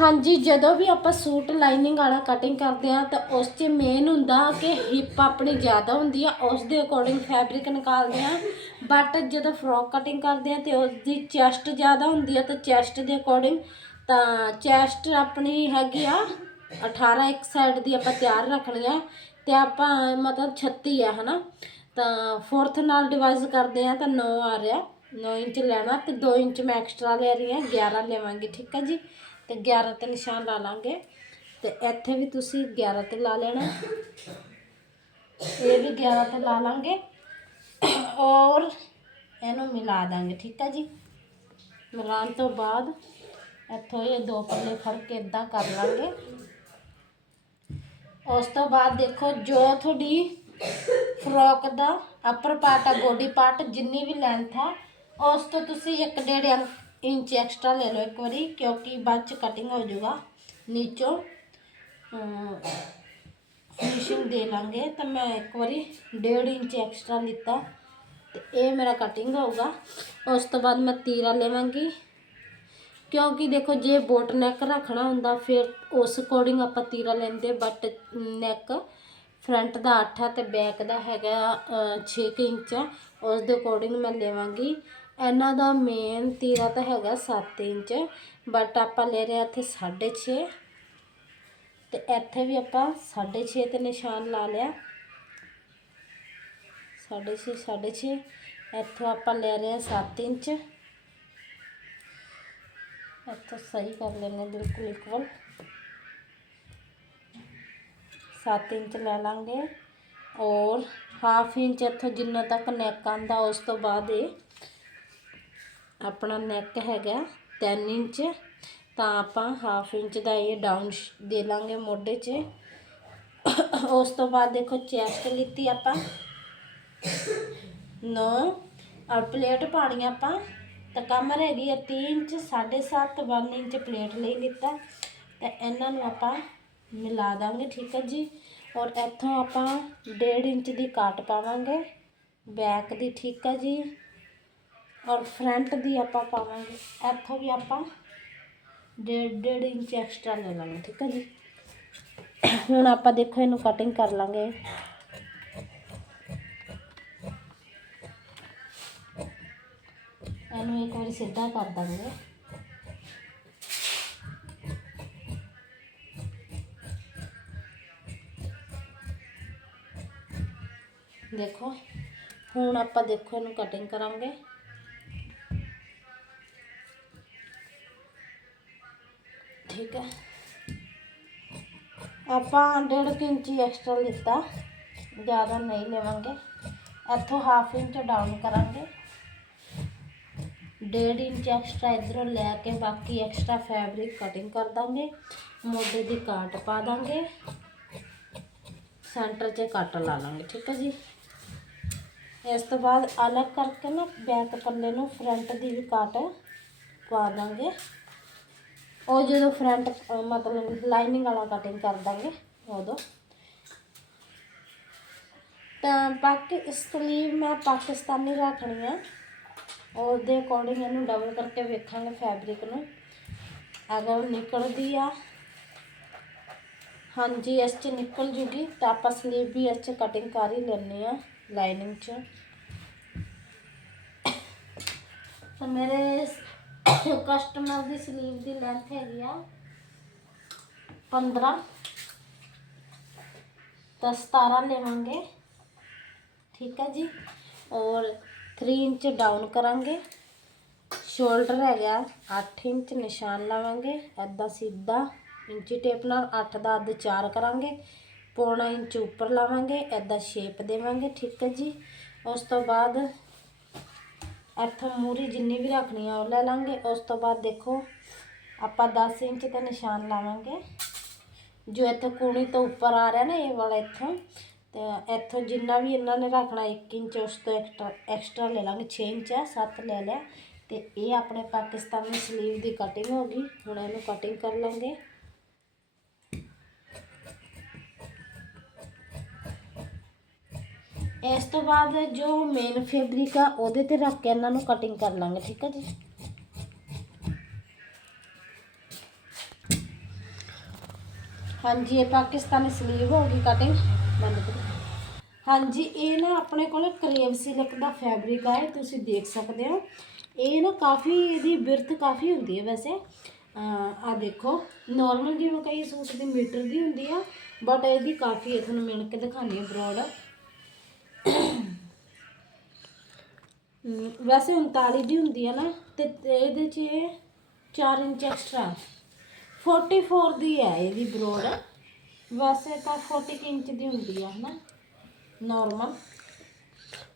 ਹਾਂਜੀ, ਜਦੋਂ ਵੀ ਆਪਾਂ ਸੂਟ ਲਾਈਨਿੰਗ ਵਾਲਾ ਕਟਿੰਗ ਕਰਦੇ ਆ ਤਾਂ ਉਸ 'ਚ ਮੇਨ ਹੁੰਦਾ ਕਿ ਹਿੱਪ ਆਪਣੀ ਜ਼ਿਆਦਾ ਹੁੰਦੀ ਆ, ਉਸ ਦੇ ਅਕੋਰਡਿੰਗ ਫੈਬਰਿਕ ਨਿਕਾਲਦੇ ਆ ਬਟ ਜਦੋਂ ਫਰੋਕ ਕਟਿੰਗ ਕਰਦੇ ਆ ਤੇ ਉਸ ਦੀ ਚੈਸਟ ਜ਼ਿਆਦਾ ਹੁੰਦੀ ਆ, ਤਾਂ ਚੈਸਟ ਦੇ ਅਕੋਰਡਿੰਗ ਤਾਂ ਚੈਸਟ ਆਪਣੀ ਹੈਗੀ ਆ 18 ਇੱਕ ਸਾਈਡ ਦੀ ਆਪਾਂ ਤਿਆਰ ਰੱਖਣੀ ਆ ਤੇ ਆਪਾਂ ਮਤਲਬ 36 ਆ, ਹਨਾ? ਤਾਂ ਫੋਰਥ ਨਾਲ ਡਿਵਾਈਡ ਕਰਦੇ ਆ ਤਾਂ 9 ਆ ਰਿਹਾ। 9 ਇੰਚ ਲੈਣਾ ਤੇ 2 ਇੰਚ ਮੈਂ ਐਕਸਟਰਾ ਲੈ ਰਹੀ ਹਾਂ 11 ਲੈਵਾਂਗੇ, ਠੀਕ ਹੈ ਜੀ? ਤੇ 11 ਤੇ ਨਿਸ਼ਾਨ ਲਾ ਲਾਂਗੇ। ਤੇ ਇੱਥੇ ਵੀ ਤੁਸੀਂ 11 ਤੇ ਲਾ ਲੈਣਾ। ਇਹ ਵੀ 11 ਤੇ ਲਾ ਲਾਂਗੇ। ਔਰ ਇਹਨੂੰ ਮਿਲਾ ਦਾਂਗੇ, ਠੀਕ ਹੈ ਜੀ? ਮਿਲਾਉਣ ਤੋਂ ਬਾਅਦ ਇੱਥੋਂ ਇਹ ਦੋ ਪੱਲੇ ਫੜ ਕੇ ਇਦਾਂ ਕਰ ਲਾਂਗੇ। ਉਸ ਤੋਂ ਬਾਅਦ ਦੇਖੋ, ਜੋ ਤੁਹਾਡੀ ਫਰੋਕ ਦਾ ਅਪਰ ਪਾਰਟ ਆ ਬੋਡੀ ਪਾਰਟ ਜਿੰਨੀ ਵੀ ਲੈਂਥ ਆ, ਉਸ ਤੋਂ ਤੁਸੀਂ 1.5 ਇੰਚ ਇੰਚ ਐਕਸਟਰਾ ਲੈ ਲਓ ਇੱਕ ਵਾਰੀ, ਕਿਉਂਕਿ ਬਾਅਦ ਚ ਕਟਿੰਗ ਹੋ ਜਾਊਗਾ। ਨੀਚੋਂ ਫਿਨਿਸ਼ਿੰਗ ਦੇ ਲਾਂਗੇ। ਤਾਂ ਮੈਂ ਇੱਕ ਵਾਰੀ 1.5 ਇੰਚ ਐਕਸਟਰਾ ਲਿੱਤਾ। ਤੇ ਇਹ ਮੇਰਾ ਕਟਿੰਗ ਹੋਊਗਾ। ਉਸ ਤੋਂ ਬਾਅਦ ਮੈਂ ਤੀਰਾ ਲਵਾਂਗੀ। ਕਿਉਂਕਿ ਦੇਖੋ, ਜੇ ਬੋਟ ਨੈਕ ਰੱਖਣਾ ਹੁੰਦਾ, ਫਿਰ ਉਸ ਅਕੋਰਡਿੰਗ ਆਪਾਂ ਤੀਰਾ ਲੈਂਦੇ। ਬਟ ਨੈਕ ਫਰੰਟ ਦਾ 8 ਆ ਤੇ ਬੈਕ ਦਾ ਹੈਗਾ 6 ਇੰਚ ਆ। ਉਸ ਦੇ ਅਕੋਰਡਿੰਗ ਮੈਂ ਲਵਾਂਗੀ। ਇਹਨਾਂ ਦਾ ਮੇਨ ਤੀਰਾ ਤਾਂ ਹੈਗਾ 7 ਇੰਚ ਬਟ ਆਪਾਂ ਲੈ ਰਹੇ ਇੱਥੇ 6.5 ਤੇ ਇੱਥੇ ਵੀ ਆਪਾਂ 6.5 ਤੇ ਨਿਸ਼ਾਨ ਲਾ ਲਿਆ। 6.5 6.5 ਇੱਥੋਂ ਆਪਾਂ ਲੈ ਰਹੇ ਹਾਂ 7 ਇੰਚ। ਇੱਥੋਂ ਸਹੀ ਕਰ ਲੈਣੇ ਬਿਲਕੁਲ ਇਕਵਲ 7 ਇੰਚ ਲੈ ਲਾਂਗੇ। ਔਰ ਹਾਫ ਇੰਚ ਇੱਥੋਂ ਜਿੰਨਾ ਤੱਕ ਨੈਕ ਆਂਦਾ ਉਸ ਤੋਂ ਬਾਅਦ ਇਹ ਆਪਣਾ ਨੈਕ ਹੈਗਾ ਤਿੰਨ ਇੰਚ, ਤਾਂ ਆਪਾਂ ਹਾਫ ਇੰਚ ਦਾ ਇਹ ਡਾਊਨ ਦੇ ਲਾਂਗੇ ਮੋਢੇ 'ਚ। ਉਸ ਤੋਂ ਬਾਅਦ ਦੇਖੋ ਚੈਸਟ ਲਿੱਤੀ ਆਪਾਂ। 9 ਔਰ ਪਲੇਟ ਪਾਣੀ ਆਪਾਂ। ਤਾਂ ਕਮਰ ਹੈਗੀ ਆ 3 ਇੰਚ 7.5 1 ਇੰਚ ਪਲੇਟ ਲਈ ਲਿੱਤਾ। ਤੇ ਇਹਨਾਂ ਨੂੰ ਆਪਾਂ ਮਿਲਾ ਦਾਂਗੇ, ਠੀਕ ਹੈ ਜੀ? ਔਰ ਇੱਥੋਂ ਆਪਾਂ 1.5 ਇੰਚ ਦੀ ਕਾਟ ਪਾਵਾਂਗੇ। ਬੈਕ ਦੀ, ਠੀਕ ਹੈ ਜੀ? ਔਰ ਫਰੰਟ ਦੀ ਆਪਾਂ ਪਾਵਾਂਗੇ। ਇੱਥੋਂ ਵੀ ਆਪਾਂ 1.5 ਇੰਚ ਐਕਸਟਰਾ ਲੈ ਲਾਂਗੇ, ਠੀਕ ਹੈ ਜੀ। ਹੁਣ ਆਪਾਂ ਦੇਖੋ ਇਹਨੂੰ ਕਟਿੰਗ ਕਰ ਲਾਂਗੇ। ਇਹਨੂੰ ਇੱਕ ਵਾਰੀ ਸਿੱਧਾ ਕਰ ਦਾਂਗੇ। ਦੇਖੋ, ਹੁਣ ਆਪਾਂ ਦੇਖੋ ਇਹਨੂੰ ਕਟਿੰਗ ਕਰਾਂਗੇ। ਠੀਕ ਹੈ। ਆਪਾਂ ਡੇਢ ਕੁ ਇੰਚੀ ਐਕਸਟਰਾ ਲਿੱਤਾ। ਜ਼ਿਆਦਾ ਨਹੀਂ ਲਵਾਂਗੇ। ਇੱਥੋਂ ਹਾਫ ਇੰਚ ਡਾਊਨ ਕਰਾਂਗੇ। ਡੇਢ ਇੰਚ ਐਕਸਟਰਾ ਇਧਰੋਂ ਲੈ ਕੇ ਬਾਕੀ ਐਕਸਟਰਾ ਫੈਬਰਿਕ ਕਟਿੰਗ ਕਰ ਦਾਂਗੇ। ਮੋਢੇ ਦੀ ਕਾਟ ਪਾ ਦਾਂਗੇ। ਸੈਂਟਰ 'ਚ ਕੱਟ ਲਾ ਲਾਂਗੇ, ਠੀਕ ਹੈ ਜੀ। ਇਸ ਤੋਂ ਬਾਅਦ ਅਲੱਗ ਕਰਕੇ ਨਾ ਬੈਕ ਪੱਲੇ ਨੂੰ ਫਰੰਟ ਦੀ ਵੀ ਕੱਟ ਪਾ ਦਾਂਗੇ। ਉਹ ਜਦੋਂ ਫਰੰਟ ਮਤਲਬ ਲਾਈਨਿੰਗ ਵਾਲਾ ਕਟਿੰਗ ਕਰ ਦਾਂਗੇ ਉਦੋਂ। ਤਾਂ ਬਾਕੀ ਸਲੀਵ ਮੈਂ ਪਾਕਿਸਤਾਨੀ ਰੱਖਣੀ ਆ। ਉਹਦੇ ਅਕੋਰਡਿੰਗ ਇਹਨੂੰ ਡਬਲ ਕਰਕੇ ਵੇਖਾਂਗੇ ਫੈਬਰਿਕ ਨੂੰ। ਅਗਰ ਨਿਕਲਦੀ ਆ, ਹਾਂਜੀ, ਇਸ 'ਚ ਨਿਕਲ ਜੂਗੀ। ਤਾਂ ਆਪਾਂ ਸਲੀਵ ਵੀ ਇਸ 'ਚ ਕਟਿੰਗ ਕਰ ਹੀ ਲੈਣੀ ਆ ਲਾਈਨਿੰਗ 'ਚ। ਤਾਂ ਮੇਰੇ ਕਸਟਮਰ ਦੀ ਸਲੀਵ ਦੀ ਲੈਂਥ ਹੈਗੀ ਆ 15 ਤਾਂ 17 ਲਵਾਂਗੇ ਠੀਕ ਹੈ ਜੀ। ਔਰ 3 ਇੰਚ ਡਾਊਨ ਕਰਾਂਗੇ। ਸ਼ੋਲਡਰ ਹੈਗਾ 8 ਇੰਚ, ਨਿਸ਼ਾਨ ਲਾਵਾਂਗੇ। ਐਦਾਂ ਸਿੱਧਾ ਇੰਚੀ ਟੇਪ ਨਾਲ 8 ਦਾ ਅੱਧ 4 ਕਰਾਂਗੇ। ਪੌਣਾ ਇੰਚ ਉੱਪਰ ਲਾਵਾਂਗੇ। ਐਦਾਂ ਸ਼ੇਪ ਦੇਵਾਂਗੇ। ਠੀਕ ਹੈ ਜੀ। ਉਸ ਤੋਂ ਬਾਅਦ ਇੱਥੋਂ ਮੂਰੀ ਜਿੰਨੀ ਵੀ ਰੱਖਣੀ ਆ ਉਹ ਲੈ ਲਾਂਗੇ। ਉਸ ਤੋਂ ਬਾਅਦ ਦੇਖੋ, ਆਪਾਂ 10 ਇੰਚ ਤੇ ਨਿਸ਼ਾਨ ਲਾਵਾਂਗੇ। ਜੋ ਇੱਥੇ ਕੂਣੀ ਤੋਂ ਉੱਪਰ ਆ ਰਿਹਾ ਨਾ, ਇਹ ਵਾਲਾ ਇੱਥੋਂ, ਤੇ ਇੱਥੋਂ ਜਿੰਨਾ ਵੀ ਇਹਨਾਂ ਨੇ ਰੱਖਣਾ 1 ਇੰਚ ਉਸ ਤੋਂ ਐਕਸਟਰਾ ਐਕਸਟਰਾ ਲੈ ਲਾਂਗੇ। 6 ਇੰਚ ਆ 7 ਲੈ ਲਿਆ। ਤੇ ਇਹ ਆਪਣੇ ਪਾਕਿਸਤਾਨੀ ਸਲੀਵ ਦੀ ਕਟਿੰਗ ਹੋ ਗਈ। ਹੁਣ ਇਹਨੂੰ ਕਟਿੰਗ ਕਰ ਲਾਂਗੇ। ਇਸ ਤੋਂ ਬਾਅਦ ਜੋ ਮੇਨ ਫੈਬਰਿਕ ਆ, ਉਹਦੇ ਤੇ ਰੱਖ ਕੇ ਇਹਨਾਂ ਨੂੰ ਕਟਿੰਗ ਕਰ ਲਾਂਗੇ, ਠੀਕ ਹੈ ਜੀ? ਹਾਂਜੀ, ਇਹ ਪਾਕਿਸਤਾਨੀ ਸਲੀਵ ਹੋ ਗਈ ਕਟਿੰਗ ਬੰਦ ਕਰੋ। ਹਾਂਜੀ, ਇਹ ਨਾ ਆਪਣੇ ਕੋਲ ਕਰੇਵ ਸਿਲਕ ਦਾ ਫੈਬਰਿਕ ਆ, ਇਹ ਤੁਸੀਂ ਦੇਖ ਸਕਦੇ ਹੋ। ਇਹ ਨਾ ਕਾਫੀ, ਇਹਦੀ ਬਿਰਥ ਕਾਫੀ ਹੁੰਦੀ ਹੈ ਵੈਸੇ। ਆ ਦੇਖੋ ਨਾਰਮਲ ਜਿਵੇਂ ਕਈ ਸੂਟ ਦੀ ਮੀਟਰ ਦੀ ਹੁੰਦੀ ਆ ਬਟ ਇਹਦੀ ਕਾਫੀ ਹੈ, ਤੁਹਾਨੂੰ ਮਿਣ ਕੇ ਦਿਖਾਉਂਦੀ ਹਾਂ ਬਰੋਡ ਵੈਸੇ 39 ਦੀ ਹੁੰਦੀ ਆ ਨਾ ਤੇ ਤੇ ਇਹਦੇ 'ਚ ਇਹ 4 ਇੰਚ ਐਕਸਟਰਾ 44 ਦੀ ਹੈ ਇਹਦੀ ਬਰੋਡ ਵੈਸੇ ਤਾਂ 40 ਕੁ ਇੰਚ ਦੀ ਹੁੰਦੀ ਆ ਹਨਾ ਨਾਰਮਲ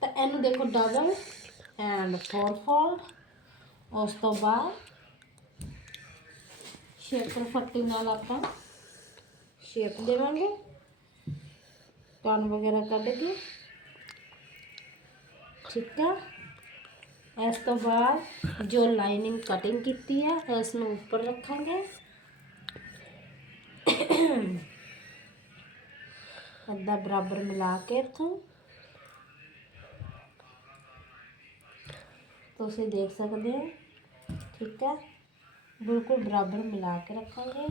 ਤਾਂ ਇਹਨੂੰ ਦੇਖੋ ਡਬਲ ਐਂਡ ਫੋਰ ਫੋਲਡ ਉਸ ਤੋਂ ਬਾਅਦ ਸ਼ੇਪਰ ਫੱਟੀ ਨਾਲ ਆਪਾਂ ਸ਼ੇਪ ਦੇਵਾਂਗੇ ਕੰਨ ਵਗੈਰਾ ਕੱਢ ਕੇ ਠੀਕ ਆ ਇਸ ਤੋਂ ਬਾਅਦ ਜੋ ਲਾਈਨਿੰਗ ਕਟਿੰਗ ਕੀਤੀ ਹੈ ਇਸ ਨੂੰ ਉੱਪਰ ਰੱਖਾਂਗੇ ਅੱਧਾ ਬਰਾਬਰ ਮਿਲਾ ਕੇ ਇੱਥੋਂ ਤੁਸੀਂ ਦੇਖ ਸਕਦੇ ਹੋ ਠੀਕ ਹੈ ਬਿਲਕੁਲ ਬਰਾਬਰ ਮਿਲਾ ਕੇ ਰੱਖਾਂਗੇ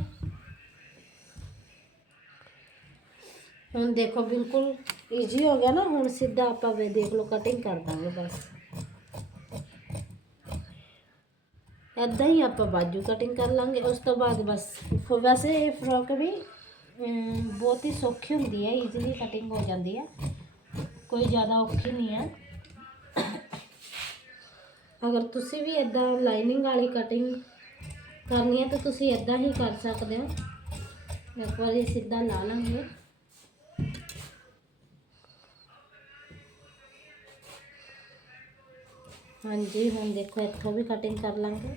ਹੁਣ ਦੇਖੋ ਬਿਲਕੁਲ ਈਜ਼ੀ ਹੋ ਗਿਆ ਨਾ, ਹੁਣ ਸਿੱਧਾ ਆਪਾਂ ਵੇ ਦੇਖ ਲਓ ਕਟਿੰਗ ਕਰ ਦਾਂਗੇ ਬਸ। ਐਦਾਂ ਹੀ ਆਪਾਂ ਬਾਜੂ ਕਟਿੰਗ ਕਰ ਲਾਂਗੇ, ਉਸ ਤੋਂ ਬਾਅਦ ਬਸ, ਫ- ਵੈਸੇ ਇਹ ਫਰੋਕ ਵੀ ਬਹੁਤ ਹੀ ਸੌਖੀ ਹੁੰਦੀ ਹੈ ਈਜ਼ੀਲੀ ਕਟਿੰਗ ਹੋ ਜਾਂਦੀ ਹੈ। ਕੋਈ ਜ਼ਿਆਦਾ ਔਖੀ ਨਹੀਂ ਹੈ। ਅਗਰ ਤੁਸੀਂ ਵੀ ਇਦਾਂ ਲਾਈਨਿੰਗ ਵਾਲੀ ਕਟਿੰਗ ਕਰਨੀ ਹੈ, ਤਾਂ ਤੁਸੀਂ ਇਦਾਂ ਹੀ ਕਰ ਸਕਦੇ ਹੋ। ਇੱਕ ਵਾਰੀ ਸਿੱਧਾ ਲਾ ਲਾਂਗੇ। ਹਾਂਜੀ, ਹੁਣ ਦੇਖੋ ਇੱਥੋਂ ਵੀ ਕਟਿੰਗ ਕਰ ਲਾਂਗੇ।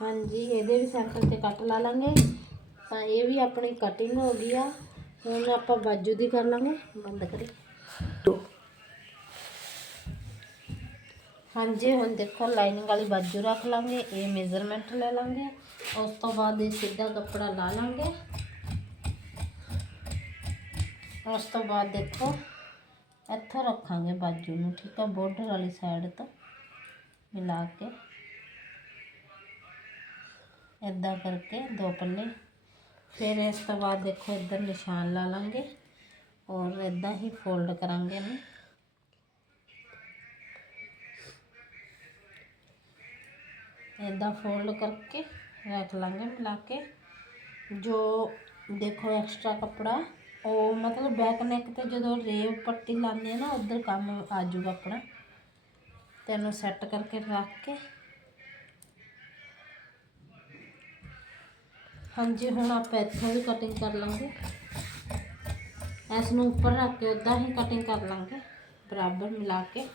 ਹਾਂਜੀ, ਇਹਦੇ ਵੀ ਸੈਂਟਰ ਤੇ ਕੱਟ ਲਾ ਲਾਂਗੇ। ਤਾਂ ਇਹ ਵੀ ਆਪਣੀ ਕਟਿੰਗ ਹੋ ਗਈ ਆ। ਹੁਣ ਆਪਾਂ ਬਾਜੂ ਦੀ ਕਰ ਲਾਂਗੇ। ਬੰਦ ਕਰੀ ਹਾਂਜੀ, ਹੁਣ ਦੇਖੋ ਲਾਈਨਿੰਗ ਵਾਲੀ ਬਾਜੂ ਰੱਖ ਲਾਂਗੇ, ਇਹ ਮੇਜ਼ਰਮੈਂਟ ਲੈ ਲਾਂਗੇ। ਉਸ ਤੋਂ ਬਾਅਦ ਇਹ ਸਿੱਧਾ ਕੱਪੜਾ ਲਾ ਲਾਂਗੇ। ਉਸ ਤੋਂ ਬਾਅਦ ਦੇਖੋ, ਇੱਥੋਂ ਰੱਖਾਂਗੇ ਬਾਜੂ ਨੂੰ, ਠੀਕ ਹੈ ਬਾਰਡਰ ਵਾਲੀ ਸਾਈਡ ਤੋਂ ਮਿਲਾ ਕੇ। ਇਦਾਂ ਕਰਕੇ ਦੋ ਪੱਲੇ ਫਿਰ ਇਸ ਤੋਂ ਬਾਅਦ ਦੇਖੋ, ਇੱਧਰ ਨਿਸ਼ਾਨ ਲਾ ਲਾਂਗੇ ਔਰ ਇਦਾਂ ਹੀ ਫੋਲਡ ਕਰਾਂਗੇ ਇਹਨੂੰ। ਇਦਾਂ ਫੋਲਡ ਕਰਕੇ ਰੱਖ ਲਾਂਗੇ ਮਿਲਾ ਕੇ। ਜੋ ਦੇਖੋ ਐਕਸਟਰਾ ਕੱਪੜਾ, ਉਹ ਮਤਲਬ ਬੈਕ ਨੈਕ ਤੇ ਜਦੋਂ ਰੇਵ ਪੱਟੀ ਲਾਉਂਦੇ ਆ ਨਾ, ਉਧਰ ਕੰਮ ਆ ਜਾਊਗਾ ਆਪਣਾ ਤੈਨੂੰ ਸੈੱਟ ਕਰਕੇ ਰੱਖ ਕੇ। ਹਾਂਜੀ, ਹੁਣ ਆਪਾਂ ਇੱਥੋਂ ਵੀ ਕਟਿੰਗ ਕਰ ਲਾਂਗੇ। ਇਸ ਨੂੰ ਉੱਪਰ ਰੱਖ ਕੇ ਉਦਾਂ ਹੀ ਕਟਿੰਗ ਕਰ ਲਾਂਗੇ। ਬਰਾਬਰ ਮਿਲਾ ਕੇ।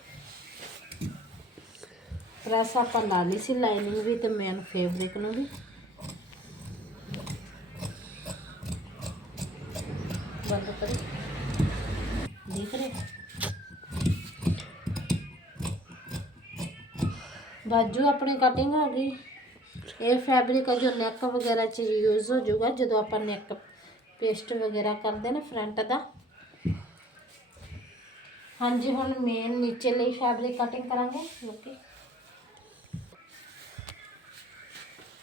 ਪ੍ਰੈਸ ਆਪਾਂ ਲਾ ਲਈ ਸੀ ਲਾਈਨਿੰਗ ਵੀ ਤੇ ਮੇਨ ਫੈਬਰਿਕ ਨੂੰ ਵੀ। ਬੰਦ ਕਰੋ। ਦੇਖ ਰਹੇ ਬਾਜੂ ਆਪਣੀ ਕਟਿੰਗ ਹੋ ਗਈ। ਇਹ ਫੈਬਰਿਕ ਜੋ ਨੈਕ ਵਗੈਰਾ ਚ ਯੂਜ਼ ਹੋ ਜਾਊਗਾ, ਜਦੋਂ ਆਪਾਂ ਨੈਕ ਪੇਸਟ ਵਗੈਰਾ ਕਰਦੇ ਨੇ ਫਰੰਟ ਦਾ। ਹਾਂਜੀ, ਹੁਣ ਮੇਨ ਨੀਚੇ ਲਈ ਫੈਬਰਿਕ ਕਟਿੰਗ ਕਰਾਂਗੇ। ਓਕੇ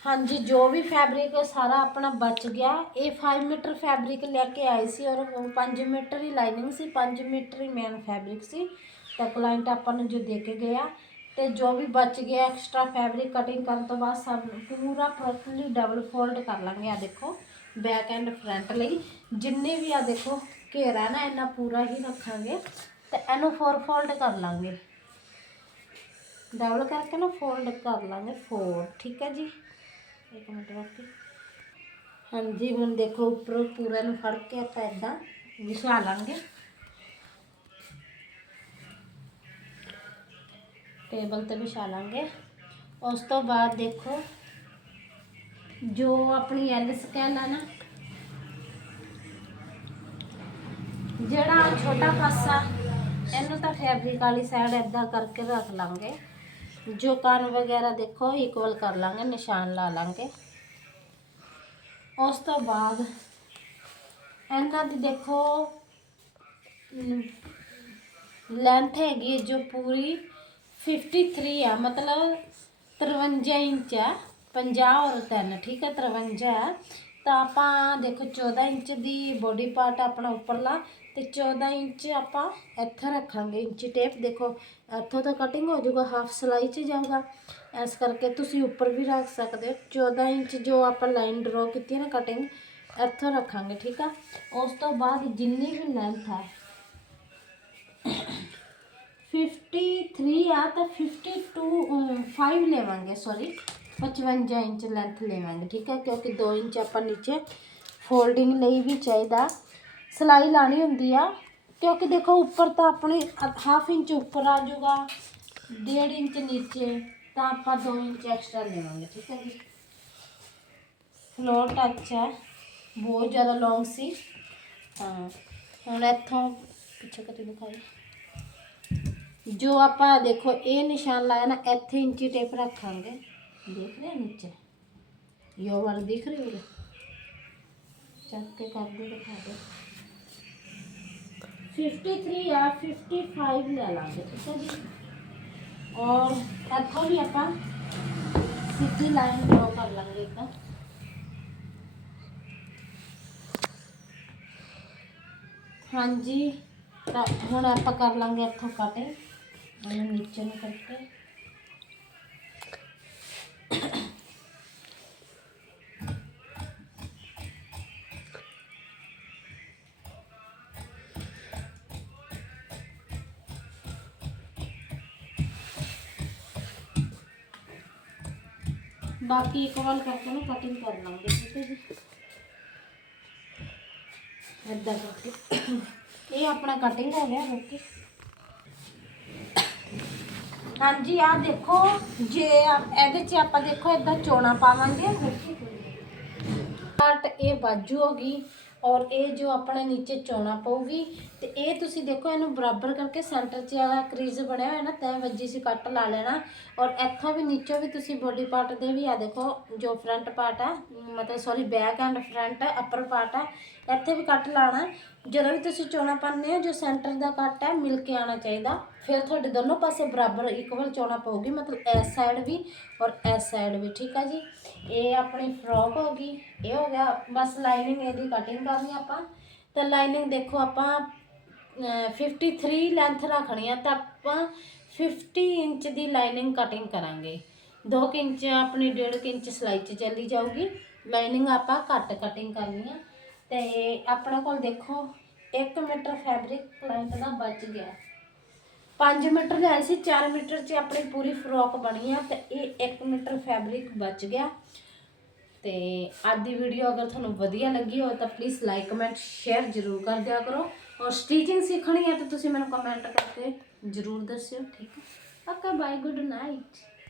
ਹਾਂਜੀ, ਜੋ ਵੀ ਫੈਬਰਿਕ ਸਾਰਾ ਆਪਣਾ ਬਚ ਗਿਆ। ਇਹ 5 ਮੀਟਰ ਫੈਬਰਿਕ ਲੈ ਕੇ ਆਏ ਸੀ ਔਰ 5 ਮੀਟਰ ਹੀ ਲਾਈਨਿੰਗ ਸੀ 5 ਮੀਟਰ ਹੀ ਮੇਨ ਫੈਬਰਿਕ ਸੀ। ਤਾਂ ਕਲਾਇੰਟ ਆਪਾਂ ਨੂੰ ਜੋ ਦੇ ਕੇ ਗਿਆ ਤੇ ਜੋ ਵੀ ਬਚ ਗਿਆ ਐਕਸਟਰਾ ਫੈਬਰਿਕ ਕਟਿੰਗ ਕਰਨ ਤੋਂ ਬਾਅਦ ਸਭ ਪੂਰਾ ਪ੍ਰੋਪਰਲੀ ਡਬਲ ਫੋਲਡ ਕਰ ਲਾਂਗੇ। ਆ ਦੇਖੋ ਬੈਕ ਐਂਡ ਫਰੰਟ ਲਈ। ਜਿੰਨੇ ਵੀ ਆ ਦੇਖੋ, ਘੇਰਾ ਨਾ ਇਹਨਾਂ ਪੂਰਾ ਹੀ ਰੱਖਾਂਗੇ ਤੇ ਇਹਨੂੰ ਫੋਰ ਫੋਲਡ ਕਰ ਲਾਂਗੇ। ਡਬਲ ਕਰਕੇ ਨਾ ਫੋਲਡ ਕਰ ਲਾਂਗੇ ਫੋਰ ਠੀਕ ਹੈ ਜੀ? ਇੱਕ ਮਿੰਟ ਰੁਕ ਹਾਂਜੀ, ਹੁਣ ਦੇਖੋ ਉੱਪਰੋਂ ਪੂਰਾ ਨੂੰ ਫੜ ਕੇ ਆਪਾਂ ਇਦਾਂ ਵਿਛਾ ਲਾਂਗੇ। ਟੇਬਲ ਤੇ ਵਿਛਾ ਲਾਂਗੇ। ਉਸ ਤੋਂ ਬਾਅਦ ਦੇਖੋ, ਜੋ ਆਪਣੀ ਐਲ ਸਕੈਲ ਆ ਨਾ, ਜਿਹੜਾ ਛੋਟਾ ਪਾਸਾ, ਇਹਨੂੰ ਤਾਂ ਫੈਬਰਿਕ ਵਾਲੀ ਸਾਈਡ ਇਦਾਂ ਕਰਕੇ ਰੱਖ ਲਾਂਗੇ। ਜੋ ਕੰਨ ਵਗੈਰਾ ਦੇਖੋ ਇਕੁਅਲ ਕਰ ਲਾਂਗੇ, ਨਿਸ਼ਾਨ ਲਾ ਲਾਂਗੇ। ਉਸ ਤੋਂ ਬਾਅਦ ਇਹਨਾਂ ਦੀ ਦੇਖੋ ਲੈਂਥ ਹੈਗੀ ਜੋ ਪੂਰੀ 53 ਆ, ਮਤਲਬ 53 ਇੰਚ ਆ 50 ਔਰ 3 ਠੀਕ ਹੈ 53 ਹੈ ਤਾਂ ਆਪਾਂ ਦੇਖੋ 14 ਇੰਚ ਦੀ ਬੋਡੀ ਪਾਰਟ ਆਪਣਾ ਉੱਪਰਲਾ ਤੇ 14 ਇੰਚ ਆਪਾਂ ਇੱਥੇ ਰੱਖਾਂਗੇ ਇੰਚੀ ਟੇਪ ਦੇਖੋ ਇੱਥੋਂ ਤਾਂ ਕਟਿੰਗ ਹੋ ਜਾਊਗਾ ਹਾਫ ਸਲਾਈ 'ਚ ਜਾਊਗਾ ਇਸ ਕਰਕੇ ਤੁਸੀਂ ਉੱਪਰ ਵੀ ਰੱਖ ਸਕਦੇ ਹੋ 14 ਇੰਚ ਜੋ ਆਪਾਂ ਲਾਈਨ ਡਰਾ ਕੀਤੀ ਹੈ ਨਾ ਕਟਿੰਗ ਇੱਥੋਂ ਰੱਖਾਂਗੇ ਠੀਕ ਆ ਉਸ ਤੋਂ ਬਾਅਦ ਜਿੰਨੀ ਵੀ ਲੈਂਥ ਹੈ 53 ਆ ਤਾਂ 52 5 ਲੈਵਾਂਗੇ ਸੌਰੀ 55 ਇੰਚ ਲੈਂਥ ਲੈਵਾਂਗੇ ਠੀਕ ਹੈ ਕਿਉਂਕਿ 2 ਇੰਚ ਆਪਾਂ ਨੀਚੇ ਫੋਲਡਿੰਗ ਲਈ ਵੀ ਚਾਹੀਦਾ ਸਲਾਈ ਲਾਣੀ ਹੁੰਦੀ ਆ, ਕਿਉਂਕਿ ਦੇਖੋ ਉੱਪਰ ਤਾਂ ਆਪਣੀ ਹਾਫ ਇੰਚ ਉੱਪਰ ਆ ਜਾਊਗਾ 1.5 ਇੰਚ ਨੀਚੇ, ਤਾਂ ਆਪਾਂ 2 ਇੰਚ ਐਕਸਟਰਾ ਲੈਵਾਂਗੇ, ਠੀਕ ਹੈ ਜੀ। ਫਲੋਰ ਟੱਚ ਹੈ, ਬਹੁਤ ਜ਼ਿਆਦਾ ਲੌਂਗ ਸੀ। ਤਾਂ ਹੁਣ ਇੱਥੋਂ ਪਿੱਛੇ ਕਰੀ ਦਿਖਾਈ ਜੋ ਆਪਾਂ ਦੇਖੋ, ਇਹ ਨਿਸ਼ਾਨ ਲਾਇਆ ਨਾ, ਇੱਥੇ ਇੰਚੀ ਟੇਪ ਰੱਖਾਂਗੇ। ਦੇਖ ਰਹੇ ਹੋ ਨੀਚੇ? ਯੋ ਵਾਲਾ ਦਿਖ ਰਹੀ ਹੈ? ਚੱਕ ਕੇ ਕਰ ਦੇ ਦਿਖਾ ਦੇ 53 ਆ 55 ਲੈ ਲਾਂਗੇ, ਠੀਕ ਹੈ ਜੀ? ਔਰ ਇੱਥੋਂ ਵੀ ਆਪਾਂ ਸਿੱਧੀ ਲਾਈਨ ਡਰਾ ਕਰ ਲਾਂਗੇ ਇੱਦਾਂ ਹਾਂਜੀ, ਤਾਂ ਹੁਣ ਆਪਾਂ ਕਰ ਲਾਂਗੇ ਇੱਥੋਂ ਕਟਿੰਗ ਇਹਨੂੰ ਨੀਚੇ ਨੂੰ ਕਰਕੇ ਬਾਕੀ ਇੱਕ ਕਰਕੇ ਨਾ ਕਟਿੰਗ ਕਰ ਲਾਂਗੇ, ਠੀਕ ਹੈ ਜੀ। ਏਦਾਂ ਕਰਕੇ। ਇਹ ਆਪਣਾ ਕਟਿੰਗ ਹੋ ਗਿਆ ਓਕੇ ਹਾਂਜੀ ਆ ਦੇਖੋ, ਜੇ ਇਹਦੇ 'ਚ ਆਪਾਂ ਦੇਖੋ ਇਦਾਂ ਚੋਣਾ ਪਾਵਾਂਗੇ ਪਾਰਟ ਇਹ ਬਾਜੂ ਹੋਗੀ ਔਰ ਇਹ ਜੋ ਆਪਣਾ ਨੀਚੇ ਚੋਣਾ ਪਊਗੀ, ਤੇ ਇਹ ਤੁਸੀਂ ਦੇਖੋ ਇਹਨੂੰ ਬਰਾਬਰ ਕਰਕੇ ਸੈਂਟਰ 'ਚ ਆ ਕਰੀਜ਼ ਬਣਿਆ ਹੋਇਆ ਨਾ, ਤੈ ਵੱਜੀ ਸੀ ਕੱਟ ਲਾ ਲੈਣਾ। ਔਰ ਇੱਥੋਂ ਵੀ ਨੀਚੋਂ ਵੀ ਤੁਸੀਂ ਬੋਡੀ ਪਾਰਟ ਦੇ ਵੀ ਆ ਦੇਖੋ, ਜੋ ਫਰੰਟ ਪਾਰਟ ਆ, ਮਤਲਬ sorry back and front upper part ਆ ਇੱਥੇ ਵੀ ਕੱਟ ਲਾਣਾ ਜਦੋਂ ਵੀ ਤੁਸੀਂ ਚੋਣਾ ਪਾਉਂਦੇ ਹੋ, ਜੋ ਸੈਂਟਰ ਦਾ ਕੱਟ ਹੈ, ਮਿਲ ਕੇ ਆਣਾ ਚਾਹੀਦਾ। ਫਿਰ ਤੁਹਾਡੇ ਦੋਨੋਂ ਪਾਸੇ ਬਰਾਬਰ ਇਕੁਅਲ ਚੋਣਾ ਪਊਗੀ, ਮਤਲਬ ਇਸ ਸਾਈਡ ਵੀ ਔਰ ਇਸ ਸਾਈਡ ਵੀ, ਠੀਕ ਆ ਜੀ? ਇਹ ਆਪਣੀ ਫਰੋਕ ਹੋ ਗਈ, ਇਹ ਹੋ ਗਿਆ। ਬਸ ਲਾਈਨਿੰਗ ਇਹਦੀ ਕਟਿੰਗ ਕਰਨੀ ਆਪਾਂ। ਤਾਂ ਲਾਈਨਿੰਗ ਦੇਖੋ ਆਪਾਂ, ਅਹ 53 ਲੈਂਥ ਰੱਖਣੀ ਆ, ਤਾਂ ਆਪਾਂ 50 ਇੰਚ ਦੀ ਲਾਈਨਿੰਗ ਕਟਿੰਗ ਕਰਾਂਗੇ। 2 ਇੰਚ ਆਪਣੀ 1.5 ਇੰਚ ਸਿਲਾਈ ਚ ਚੱਲੀ ਜਾਊਗੀ। ਲਾਈਨਿੰਗ ਆਪਾਂ ਘੱਟ ਕਟਿੰਗ ਕਰਨੀ ਆ। ਤੇ ਆਪਣੇ ਕੋਲ ਦੇਖੋ 1 ਮੀਟਰ ਫੈਬਰਿਕ ਲੈਂਥ ਦਾ ਬਚ ਗਿਆ। 5 ਮੀਟਰ ਲਿਆਏ ਸੀ 4 ਮੀਟਰ 'ਚ ਆਪਣੀ ਪੂਰੀ ਫਰੋਕ ਬਣੀ ਆ ਤੇ ਇਹ 1 ਮੀਟਰ ਫੈਬਰਿਕ ਬਚ ਗਿਆ। ਤੇ ਅੱਜ ਦੀ ਵੀਡੀਓ ਅਗਰ ਤੁਹਾਨੂੰ ਵਧੀਆ ਲੱਗੀ ਹੋਵੇ ਤਾਂ ਪਲੀਜ਼ ਲਾਈਕ ਕਮੈਂਟ ਸ਼ੇਅਰ ਜ਼ਰੂਰ ਕਰ ਦਿਆ ਕਰੋ। ਔਰ ਸਟੀਚਿੰਗ ਸਿੱਖਣੀ ਹੈ ਤਾਂ ਤੁਸੀਂ ਮੈਨੂੰ ਕਮੈਂਟ ਕਰਕੇ ਜ਼ਰੂਰ ਦੱਸਿਓ, ਠੀਕ ਹੈ ਓਕੇ ਬਾਏ ਗੁੱਡ ਨਾਈਟ